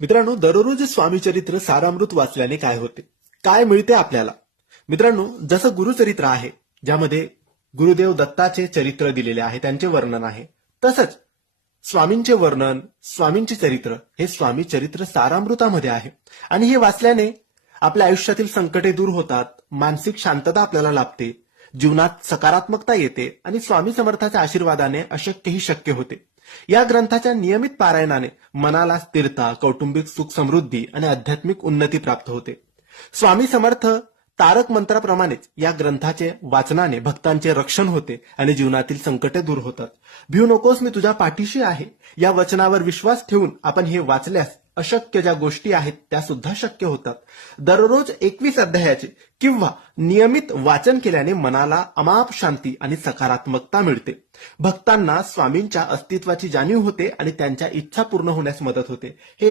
मित्रांनो, दररोज स्वामीचरित्र सारामृत वाचल्याने काय होते, काय मिळते आपल्याला? मित्रांनो, जसं गुरुचरित्र आहे, ज्यामध्ये गुरुदेव दत्ताचे चरित्र दिलेले आहे, त्यांचे वर्णन आहे, तसंच स्वामींचे वर्णन, स्वामींचे चरित्र हे स्वामी चरित्र सारामृतामध्ये आहे. आणि हे वाचल्याने आपल्या आयुष्यातील संकटे दूर होतात, मानसिक शांतता आपल्याला लाभते, जीवनात सकारात्मकता येते आणि स्वामी समर्थाच्या आशीर्वादाने अशक्यही शक्य होते. या ग्रंथाच्या नियमित पारायणाने मनाला स्थिरता, कौटुंबिक सुख समृद्धी आणि आध्यात्मिक उन्नती प्राप्त होते. स्वामी समर्थ तारक मंत्राप्रमाणेच या ग्रंथाचे वाचनाने भक्तांचे रक्षण होते आणि जीवनातील संकटे दूर होतात. भिऊ नकोस, मी तुझ्या पाठीशी आहे. या वचनावर विश्वास ठेवून आपण हे वाचल्यास अशक्य ज्या गोष्टी आहेत त्या सुद्धा शक्य होतात. दररोज 21 अध्यायाचे किंवा नियमित वाचन केल्याने मनाला अमाप शांती आणि सकारात्मकता मिळते. भक्तांना स्वामींच्या अस्तित्वाची जाणीव होते आणि त्यांच्या इच्छा पूर्ण होण्यास मदत होते. हे